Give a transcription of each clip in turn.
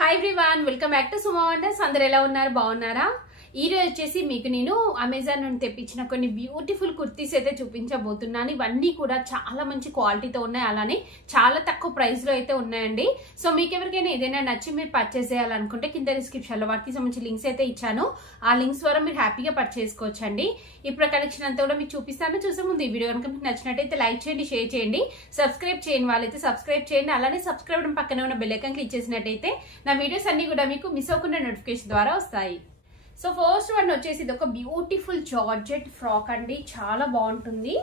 Hi everyone, welcome back to Suma wonders. అందరు ఎలా ఉన్నారు? బాగున్నారా? ఈ రోజు వచ్చేసి మీకు నేను అమెజాన్ నుండి తెప్పించిన కొన్ని బ్యూటిఫుల్ కుర్తీస్ అయితే చూపించబోతున్నాను. ఇవన్నీ కూడా చాలా మంచి క్వాలిటీతో ఉన్నాయి, అలానే చాలా తక్కువ ప్రైస్ లో అయితే ఉన్నాయండి. సో మీకు ఎవరికైనా ఏదైనా నచ్చి మీరు పర్చేస్ చేయాలనుకుంటే కింద డిస్క్రిప్షన్ లో వాటికి సంబంధించి లింక్స్ అయితే ఇచ్చాను. ఆ లింక్స్ ద్వారా మీరు హ్యాపీగా పర్చేస్ చేసుకోవచ్చండి. ఇప్పుడు కలెక్షన్ అంతా కూడా మీకు చూపిస్తాను. చూసే ముందు ఈ వీడియో కనుక మీకు నచ్చినట్టయితే లైక్ చేయండి, షేర్ చేయండి, సబ్స్క్రైబ్ చేయని వాళ్ళైతే సబ్స్క్రైబ్ చేయండి. అలానే సబ్స్క్రైబ్ పక్కన ఉన్న బెల్ ఐకాన్ క్లిక్ చేసినట్టయితే నా వీడియోస్ అన్ని కూడా మీకు మిస్ అవ్వకుండా నోటిఫికేషన్ ద్వారా వస్తాయి. సో ఫస్ట్ వన్ వచ్చేసి ఇది ఒక బ్యూటిఫుల్ జార్జెట్ ఫ్రాక్ అండి, చాలా బాగుంటుంది.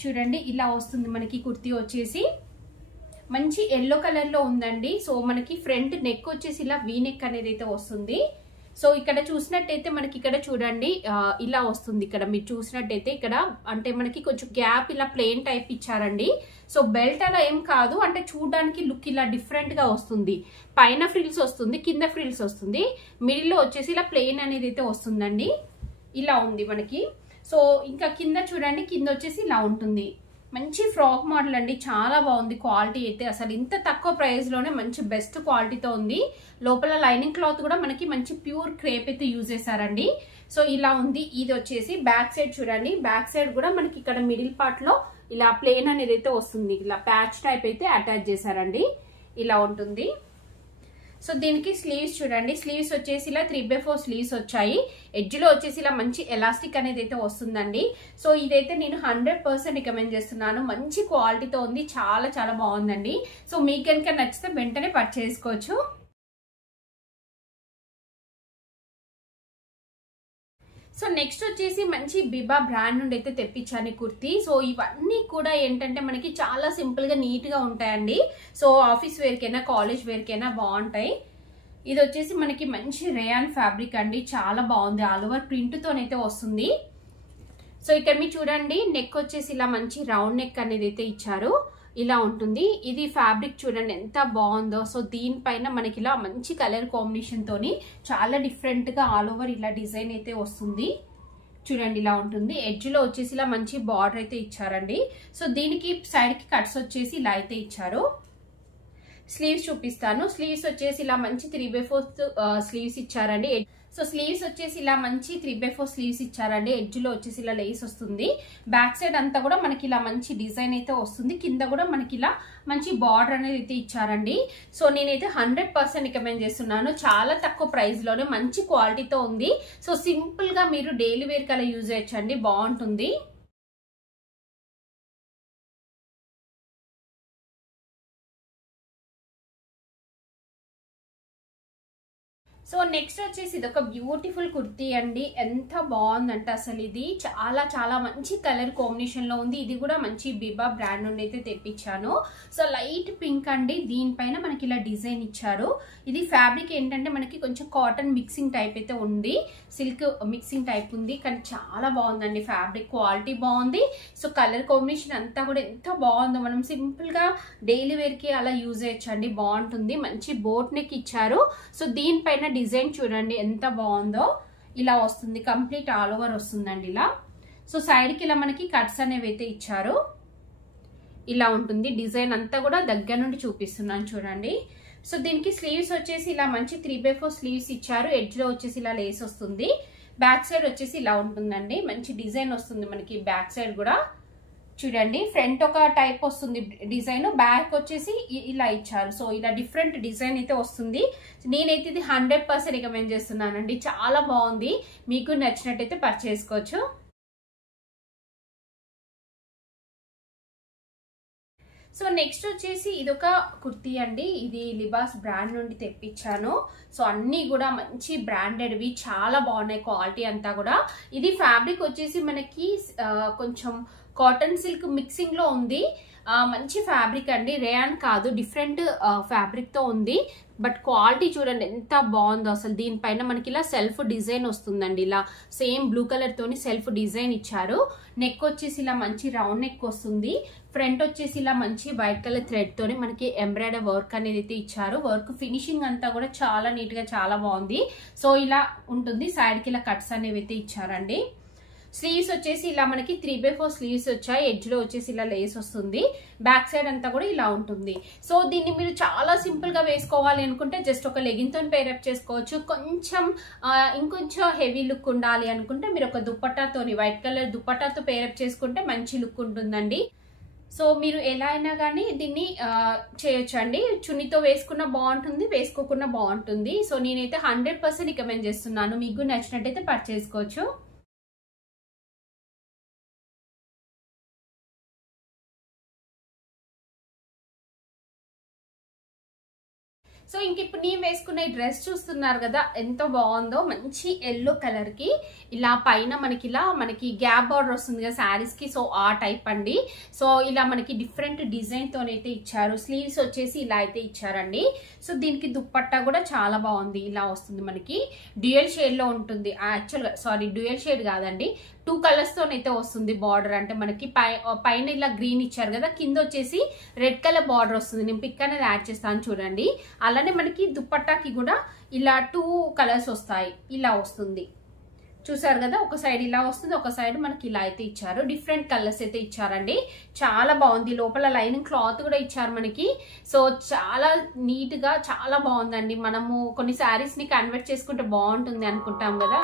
చూడండి, ఇలా వస్తుంది మనకి కుర్తీ వచ్చేసి మంచి ఎల్లో కలర్ లో ఉందండి. సో మనకి ఫ్రంట్ నెక్ వచ్చేసి ఇలా వీ నెక్ అనేది అయితే వస్తుంది. సో ఇక్కడ చూసినట్టయితే మనకి ఇక్కడ చూడండి ఇలా వస్తుంది. ఇక్కడ మీరు చూసినట్టయితే ఇక్కడ అంటే మనకి కొంచెం గ్యాప్ ఇలా ప్లెయిన్ టైప్ ఇచ్చారండి. సో బెల్ట్ అలా ఏం కాదు, అంటే చూడడానికి లుక్ ఇలా డిఫరెంట్ గా వస్తుంది. పైన ఫ్రిల్స్ వస్తుంది, కింద ఫ్రిల్స్ వస్తుంది, మిడిల్ లో వచ్చేసి ఇలా ప్లెయిన్ అనేది అయితే వస్తుందండి. ఇలా ఉంది మనకి. సో ఇంకా కింద చూడండి, కింద వచ్చేసి ఇలా ఉంటుంది. మంచి ఫ్రాక్ మోడల్ అండి, చాలా బాగుంది. క్వాలిటీ అయితే అసలు ఇంత తక్కువ ప్రైస్ లోనే మంచి బెస్ట్ క్వాలిటీతో ఉంది. లోపల లైనింగ్ క్లాత్ కూడా మనకి మంచి ప్యూర్ క్రేప్ అయితే యూజ్ చేశారండి. సో ఇలా ఉంది. ఇది వచ్చేసి బ్యాక్ సైడ్ చూడండి, బ్యాక్ సైడ్ కూడా మనకి ఇక్కడ మిడిల్ పార్ట్ లో ఇలా ప్లేన్ అనేది అయితే వస్తుంది. ఇలా ప్యాచ్ టైప్ అయితే అటాచ్ చేశారండి. ఇలా ఉంటుంది. సో దీనికి స్లీవ్స్ చూడండి, స్లీవ్స్ వచ్చేసి ఇలా 3/4 స్లీవ్స్ వచ్చాయి. ఎడ్జ్ లో వచ్చేసి ఇలా మంచి ఎలాస్టిక్ అనేది అయితే వస్తుందండి. సో ఇదైతే నేను 100% రికమెండ్ చేస్తున్నాను. మంచి క్వాలిటీతో ఉంది, చాలా చాలా బాగుందండి. సో మీకు కనుక నచ్చితే వెంటనే పర్చేస్ చేసుకోవచ్చు. సో నెక్స్ట్ వచ్చేసి మంచి బిబా బ్రాండ్ నుండి అయితే తెప్పించాను కుర్తీ. సో ఇవన్నీ కూడా ఏంటంటే మనకి చాలా సింపుల్ గా నీట్ గా ఉంటాయండి. సో ఆఫీస్ వేర్ కైనా కాలేజ్ వేర్ కైనా బాగుంటాయి. ఇది వచ్చేసి మనకి మంచి రేయాన్ ఫ్యాబ్రిక్ అండి, చాలా బాగుంది. ఆల్ ఓవర్ ప్రింట్ తోనైతే వస్తుంది. సో ఇక్కడ మీరు చూడండి, నెక్ వచ్చేసి ఇలా మంచి రౌండ్ నెక్ అనేది అయితే ఇచ్చారు. ఇలా ఉంటుంది. ఇది ఫ్యాబ్రిక్ చూడండి ఎంత బాగుందో. సో దీనిపైన మనకి ఇలా మంచి కలర్ కాంబినేషన్ తోని చాలా డిఫరెంట్ గా ఆల్ ఓవర్ ఇలా డిజైన్ అయితే వస్తుంది. చూడండి ఇలా ఉంటుంది. ఎడ్జ్ లో వచ్చేసి ఇలా మంచి బార్డర్ అయితే ఇచ్చారండి. సో దీనికి సైడ్ కి కట్స్ వచ్చేసి ఇలా అయితే ఇచ్చారు. స్లీవ్స్ చూపిస్తాను. స్లీవ్స్ వచ్చేసి ఇలా మంచి 3/4 స్లీవ్స్ ఇచ్చారండి. సో స్లీవ్స్ వచ్చేసి ఇలా మంచి 3/4 స్లీవ్స్ ఇచ్చారండి. ఎడ్జ్ లో వచ్చేసి ఇలా లేస్ వస్తుంది. బ్యాక్ సైడ్ అంతా కూడా మనకి ఇలా మంచి డిజైన్ అయితే వస్తుంది. కింద కూడా మనకి ఇలా మంచి బార్డర్ అనేది అయితే ఇచ్చారండి. సో నేనైతే 100% రికమెండ్ చేస్తున్నాను. చాలా తక్కువ ప్రైస్ లోనే మంచి క్వాలిటీతో ఉంది. సో సింపుల్ గా మీరు డైలీ వేర్ కలా యూజ్ చేయొచ్చండి, బాగుంటుంది. సో నెక్స్ట్ వచ్చేసి ఇది ఒక బ్యూటిఫుల్ కుర్తీ అండి, ఎంత బాగుందంటే అసలు ఇది చాలా చాలా మంచి కలర్ కాంబినేషన్ లో ఉంది. ఇది కూడా మంచి బిబా బ్రాండ్ నుండి అయితే తెప్పించాను. సో లైట్ పింక్ అండి, దీనిపైన మనకి ఇలా డిజైన్ ఇచ్చారు. ఇది ఫ్యాబ్రిక్ ఏంటంటే మనకి కొంచెం కాటన్ మిక్సింగ్ టైప్ అయితే ఉంది, సిల్క్ మిక్సింగ్ టైప్ ఉంది, కానీ చాలా బాగుందండి. ఫ్యాబ్రిక్ క్వాలిటీ బాగుంది. సో కలర్ కాంబినేషన్ అంతా కూడా ఎంత బాగుందో. మనం సింపుల్ గా డైలీ వేర్ కి అలా యూజ్ చేయొచ్చండి, బాగుంటుంది. మంచి బోట్ నెక్ ఇచ్చారు. సో దీనిపైన డిజైన్ చూడండి ఎంత బాగుందో. ఇలా వస్తుంది, కంప్లీట్ ఆల్ ఓవర్ వస్తుందండి ఇలా. సో సైడ్ కి ఇలా మనకి కట్స్ అనేవి అయితే ఇచ్చారు. ఇలా ఉంటుంది డిజైన్ అంతా కూడా దగ్గర నుండి చూపిస్తున్నాను చూడండి. సో దీనికి స్లీవ్స్ వచ్చేసి ఇలా మంచి 3/4 స్లీవ్స్ ఇచ్చారు. ఎడ్జ్ లో వచ్చేసి ఇలా లేస్ వస్తుంది. బ్యాక్ సైడ్ వచ్చేసి ఇలా ఉంటుందండి, మంచి డిజైన్ వస్తుంది మనకి. బ్యాక్ సైడ్ కూడా చూడండి, ఫ్రంట్ ఒక టైప్ వస్తుంది డిజైన్, బ్యాక్ వచ్చేసి ఇలా ఇచ్చారు. సో ఇలా డిఫరెంట్ డిజైన్ అయితే వస్తుంది. నేనైతే ఇది 100% రికమెండ్ చేస్తున్నానండి, చాలా బాగుంది. మీకు నచ్చినట్టయితే పర్చేస్ చేసుకోవచ్చు. సో నెక్స్ట్ వచ్చేసి ఇది ఒక కుర్తీ అండి, ఇది లిబాస్ బ్రాండ్ నుండి తెప్పించాను. సో అన్ని కూడా మంచి బ్రాండెడ్వి, చాలా బాగున్నాయి క్వాలిటీ అంతా కూడా. ఇది ఫ్యాబ్రిక్ వచ్చేసి మనకి కొంచెం కాటన్ సిల్క్ మిక్సింగ్ లో ఉంది. మంచి ఫ్యాబ్రిక్ అండి, రేయాన్ కాదు, డిఫరెంట్ ఫ్యాబ్రిక్ తో ఉంది. బట్ క్వాలిటీ చూడండి ఎంత బాగుందో అసలు. దీనిపైన మనకి ఇలా సెల్ఫ్ డిజైన్ వస్తుందండి. ఇలా సేమ్ బ్లూ కలర్ తోని సెల్ఫ్ డిజైన్ ఇచ్చారు. నెక్ వచ్చేసి ఇలా మంచి రౌండ్ నెక్ వస్తుంది. ఫ్రంట్ వచ్చేసి ఇలా మంచి వైట్ కలర్ థ్రెడ్ తోని మనకి ఎంబ్రాయిడరీ వర్క్ అనేది అయితే ఇచ్చారు. వర్క్ ఫినిషింగ్ అంతా కూడా చాలా నీట్ గా చాలా బాగుంది. సో ఇలా ఉంటుంది. సైడ్ కి ఇలా కట్స్ అనేవి అయితే ఇచ్చారండి. స్లీవ్స్ వచ్చేసి ఇలా మనకి 3/4 స్లీవ్స్ వచ్చాయి. ఎడ్జ్ లో వచ్చేసి ఇలా లేస్ వస్తుంది. బ్యాక్ సైడ్ అంతా కూడా ఇలా ఉంటుంది. సో దీన్ని మీరు చాలా సింపుల్ గా వేసుకోవాలి అనుకుంటే జస్ట్ ఒక లెగిన్ తో పేరప్ చేసుకోవచ్చు. కొంచెం ఇంకొంచెం హెవీ లుక్ ఉండాలి అనుకుంటే మీరు ఒక దుపట్టాతోని వైట్ కలర్ దుపట్టాతో పేరప్ చేసుకుంటే మంచి లుక్ ఉంటుందండి. సో మీరు ఎలా అయినా కానీ దీన్ని చేయొచ్చండి. చున్నీతో వేసుకున్న బాగుంటుంది, వేసుకోకుండా బాగుంటుంది. సో నేనైతే 100% రికమెండ్ చేస్తున్నాను. మీకు నచ్చినట్టయితే పర్చేస్ చేసుకోవచ్చు. సో ఇంక ఇప్పుడు నేను వేసుకున్న ఈ డ్రెస్ చూస్తున్నారు కదా ఎంత బాగుందో. మంచి ఎల్లో కలర్ కి ఇలా పైన మనకి గ్యాప్ బార్డర్ వస్తుంది కదా శారీస్ కి. సో ఆ టైప్ అండి. సో ఇలా మనకి డిఫరెంట్ డిజైన్ తోనైతే ఇచ్చారు. స్లీవ్స్ వచ్చేసి ఇలా అయితే ఇచ్చారండి. సో దీనికి దుప్పట్టా కూడా చాలా బాగుంది. ఇలా వస్తుంది మనకి డ్యూయల్ షేడ్ లో ఉంటుంది. యాక్చువల్గా సారీ డ్యూయల్ షేడ్ కాదండి, 2 కలర్స్ తోనైతే వస్తుంది బార్డర్. అంటే మనకి పైన ఇలా గ్రీన్ ఇచ్చారు కదా, కింద వచ్చేసి రెడ్ కలర్ బార్డర్ వస్తుంది. నేను పిక్ అనేది యాడ్ చేస్తాను చూడండి. అలానే మనకి దుపట్టాకి కూడా ఇలా 2 కలర్స్ వస్తాయి. ఇలా వస్తుంది చూసారు కదా. ఒక సైడ్ ఇలా వస్తుంది, ఒక సైడ్ మనకి ఇలా అయితే ఇచ్చారు. డిఫరెంట్ కలర్స్ అయితే ఇచ్చారండి. చాలా బాగుంది. లోపల లైనింగ్ క్లాత్ కూడా ఇచ్చారు మనకి. సో చాలా నీట్ గా చాలా బాగుందండి. మనము కొన్ని శారీస్ ని కన్వర్ట్ చేసుకుంటే బాగుంటుంది అనుకుంటాం కదా.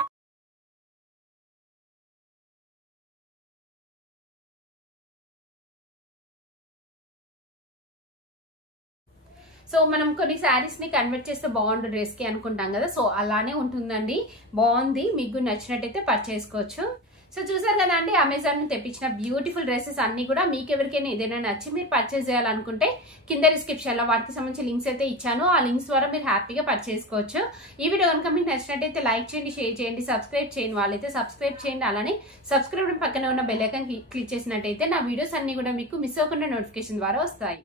సో మనం కొన్ని శారీస్ ని కన్వర్ట్ చేస్తే బాగుంటుంది డ్రెస్ కి అనుకుంటాం కదా. సో అలానే ఉంటుందండి. బాగుంది. మీకు నచ్చినట్టయితే పర్చేస్ చేసుకోవచ్చు. సో చూసారు కదా అండి, అమెజాన్ నుంచి తెప్పించిన బ్యూటిఫుల్ డ్రెస్సెస్ అన్ని కూడా మీకు ఎవరికైనా ఏదైనా నచ్చి మీరు పర్చేస్ చేయాలనుకుంటే కింద డిస్క్రిప్షన్ లో వాటికి సంబంధించిన లింక్స్ అయితే ఇచ్చాను. ఆ లింక్స్ ద్వారా మీరు హ్యాపీగా పర్చేస్ చేసుకోవచ్చు. ఈ వీడియో కనుక మీకు నచ్చినట్టయితే లైక్ చేయండి, షేర్ చేయండి, సబ్స్క్రైబ్ చేయండి. వాళ్ళైతే సబ్స్క్రైబ్ చేయండి. అలానే సబ్స్క్రైబ్ పక్కన ఉన్న బెల్ ఐకాన్ క్లిక్ చేసినట్టయితే నా వీడియోస్ అన్ని కూడా మీకు మిస్ అవ్వకుండా నోటిఫికేషన్ ద్వారా వస్తాయి.